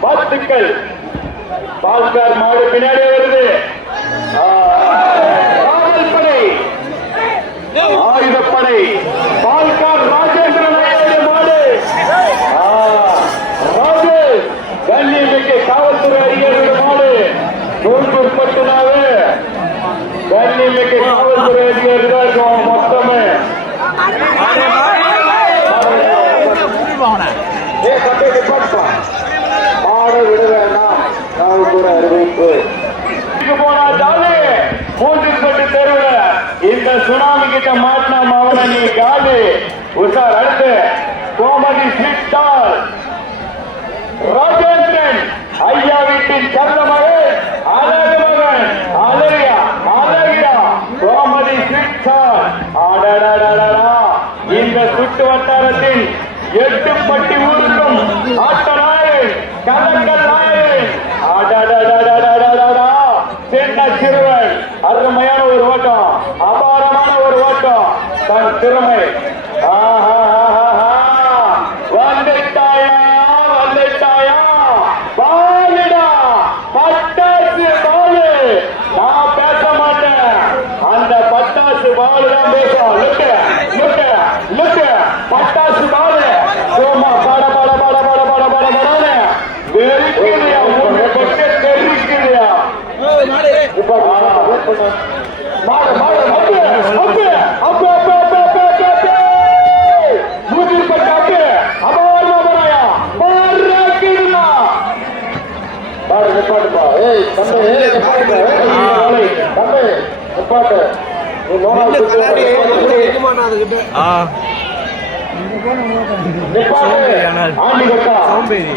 வாழ்த்துக்கள். பாஸ்கர் மாடு வருது. படை ஆயுதப்படை. பால்கார் ராஜேந்திரன் மாடு. ராஜு கண்ணியமிக்க காவல்துறை அதிகாரிகள் மாடு. நூற்று முப்பத்தி நாலு காவல்துறை அதிகாரிகள் கவுண்டனி காலி உஷார் அடுத்து கோமதி சிட்டால் ராஜேந்திரன் ஐயா வீட்டின் சந்த மகன் அழகு மகன் அழகியா அழகியா கோமதி சிட்டால் இந்த சுற்று வட்டாரத்தில் எட்டு பட்டி ஊருக்கும் திறமை. வந்துட்டாயா வந்துட்டாயா? பாலிடா பட்டாசு பாலு நான் பேச அந்த பட்டாசு பாலு தான் பேசும். லுட்டு லுட்டு லுட்டு பட்டாசு பாலு சோமா பட பட பட பட பட பட பட வெறுக்கிறியா? உன்னை கொண்டு தெரிவிக்கிறியா இப்ப சோம்பேறி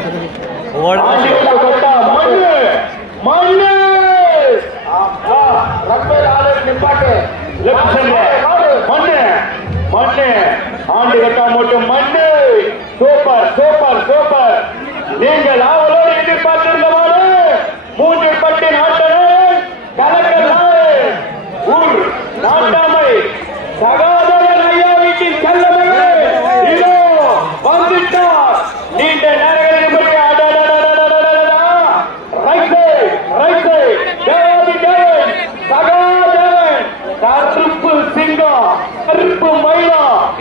சூப்பர் சூப்பர் சூப்பர் நீங்கள் ஆவலோடு எதிர்பார்த்திருந்தவாறு மூன்று பட்டி நாட்டனை கலக்கிறார் ஊர் நாட்டாமை சகா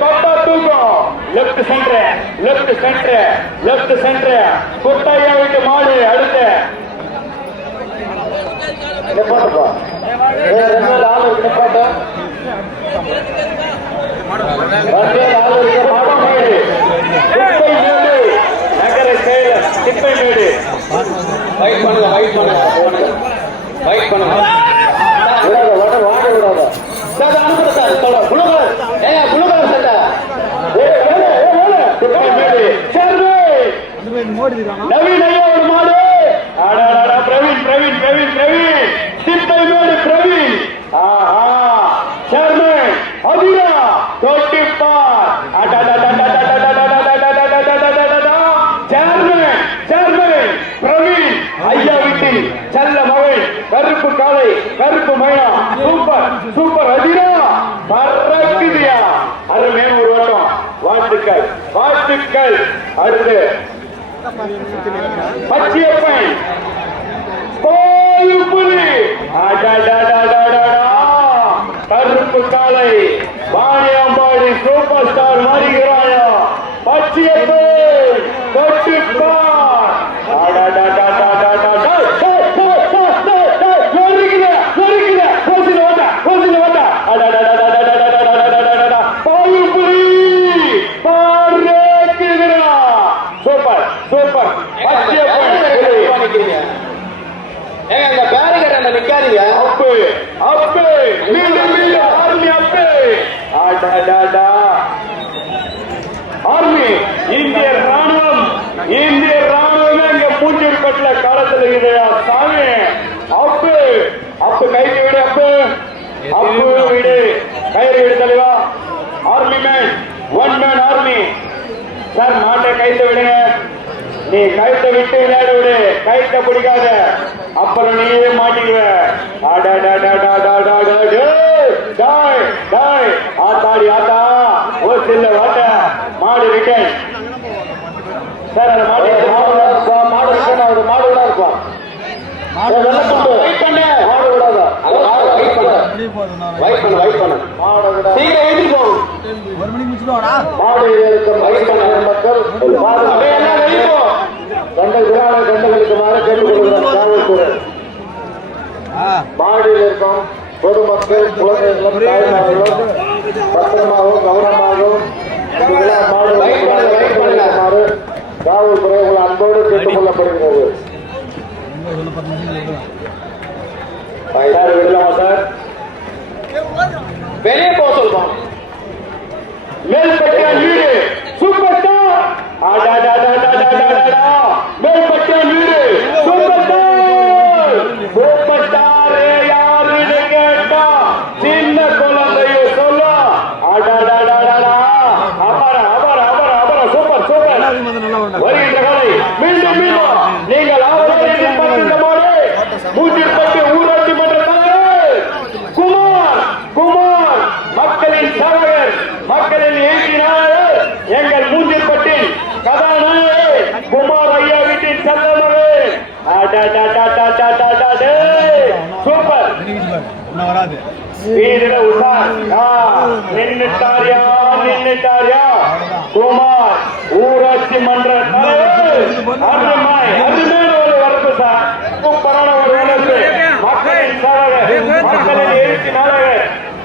ಬಾತಾ ತುಗ left centre left centre left centre ಕೊಕ್ಕಾಯ್ ಅಲ್ಲಿ ಮಾಡಿ ಅಡತೆ ನಿಂತು ಬಾ ಎಲ್ಲರೂ சூப்பர் அதிரா! பறக்குதியா அருமே ஒரு வட்டம். வாழ்த்துக்கள். வாழ்த்துக்கள். அடுத்து. பச்சியப்பன் கோயில் புலி கருப்பு காலை வாணியாம்பாடி சூப்பர் ஸ்டார் மாறுகிறாயா பச்சியப்பன் தொட்டுப்பா ஆர்மி இந்திய ராணுவம் இந்திய ராணுவமே இங்க பூஞ்செடிப்பட்டுல காலத்துல இருக்கிறா சாமி அப்பு அப்பு கைக்கு விடு அப்பு. அப்பு விடு கயிறு விடு தலைவா. Army man one man army. Sir நாட்டை கைத்த விடுங்க. நீ கைத்த விட்டு விளையாட விடு. கழுத்தை பிடிக்காத. அப்புறம் நீயே மாட்டிக்குவ. டாய் டாய் ஆத்தாடி ஆத்தா. ஓ சில்ல வாட்ட மாடு ரிட்டர்ன். சார் அந்த மாடு மாடு இருக்கும் மாடு இருக்கும் அவர் மாடு விட இருக்கும் மாடு விட வெயிட் பண்ணு மாடு விடாத வெயிட் பண்ணு. வெயிட் பண்ணு வெயிட் பண்ணு. மாடு விட சீக்கிரம் எழுதி போ. ஒரு மணிக்கு முடிச்சிடுவாடா மாடு இருக்கும் வெயிட் பண்ண மக்கள். மாடு அப்படியே எல்லாம் வெளியே போ. கண்ட விழாவை கண்டுகளுக்கு மாற கேட்டுக்கொள்கிறார் காவல்துறை மாடியில் இருக்கும் பொதுமக்கள் குழந்தைகளும் தாய்மார்களும் பத்திரமாகவும் கவனமாகவும் காவல்துறை உங்களை அன்போடு கேட்டுக் கொள்ளப்படுகிறது சார் விடலாமா சார் வெளியே போக சொல்றோம் மேல்பட்டியா வீடு சூப்பர் ஆடா மேல்பட்டி சூப்பர். வராது வீரல உசான் நின்னுட்டாரியா நின்னுட்டாரியா. குமார் ஊராட்சி மன்ற அருமாய் அதுமே ஒரு வரப்பு சார். சூப்பரான ஒரு வரப்பு மக்களின் சாராக மக்களின் எழுச்சி நாளாக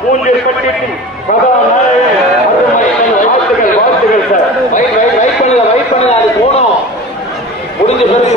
மூன்று பட்டியின் கதா நாளாக அருமாய் வாழ்த்துகள் வாழ்த்துகள் சார். வைட் வைட் வைட் பண்ணல வைட் பண்ணல அது போனோம். முடிஞ்ச பிறகு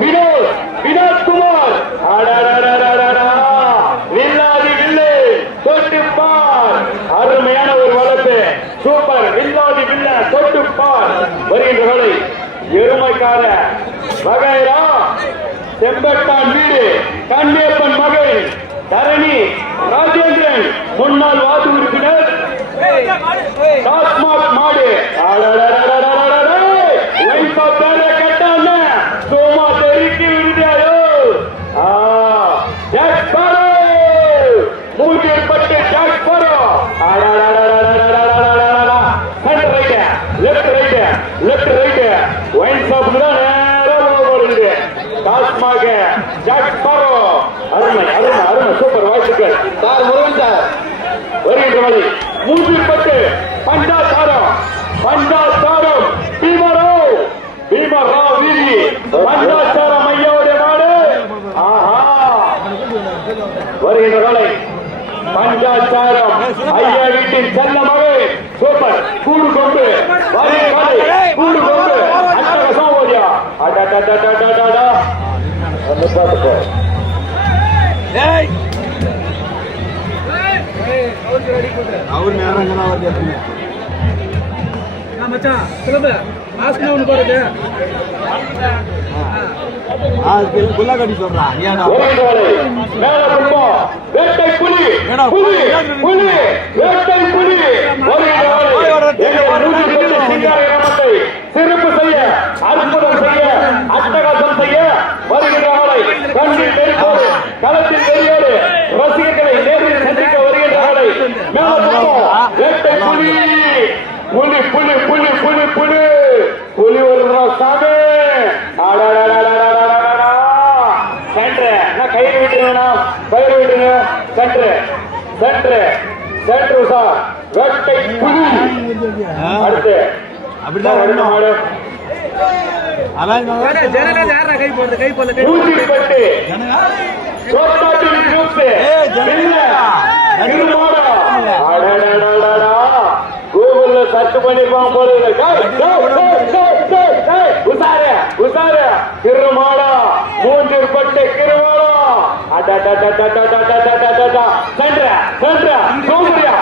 வினோத் வினோத் குமார் வில்லாதி வில்லு தொட்டுப்பார் அருமையான ஒரு வளர்ப்பு சூப்பர் வில்லாதி வில்ல தொட்டுப்பார் வருகின்றவர்களை எருமைக்கார வகைரா செம்பட்டான் வீடு கண்ணேப்பன் மகை தரணி ராஜேந்திரன் முன்னாள் வாது உறுப்பினர் டாஸ்மாக் மாடு இப்ப பேர கட்டாம சும்மா தெருக்கி விடுதாயோ ஜாக் பாரு மூஞ்சில் பட்டு ஜாக் பாரு send right left right left right wine ஷாப்ல தான் நேரம் ஓடுது டாஸ்மாக ஜாக் பாரு அருமை அருமை அருமை சூப்பர் வாழ்த்துக்கள் சார் முருகன் சார் வருகின்ற வழி மூஞ்சில் பட்டு பஞ்சா சாரம் பஞ்சா வருகின்ற வேலை பஞ்சாச்சாரம் ஐயா வீட்டின் செல்ல மகள் சூப்பர். கூடு கொண்டு வருகிற கூடு. கொண்டு அட்டக சோமோதியா அடடடடடடடா வந்து பார்த்துக்கோ அவர் நேரம் வருது மச்சான் சொல்லுங்க குல்லாக்கடி சொல்றா ஏன்னா புலி புலி புலி வேட்டை புலி சிறப்பு செய்ய அற்புதம் செய்ய அட்டகாசம் செய்ய வருகின்ற ஆலை தெரிந்தோடு களத்தில் தெரியோடு ரசிகர்களை நேரில் சந்திக்க வருகின்ற புலி புலி புலி புலி புலி சற்று சற்று சற்று சார் வேட்டை புலி. அடுத்து. அப்படிதான் அடுத்த மாடு கூகுள்ல சர்ச் பண்ணி போகும்போது உசாரே உசாரே திருமாடா மூன்று பட்டு கிருமா சென்ற சென்ற சோமுடியா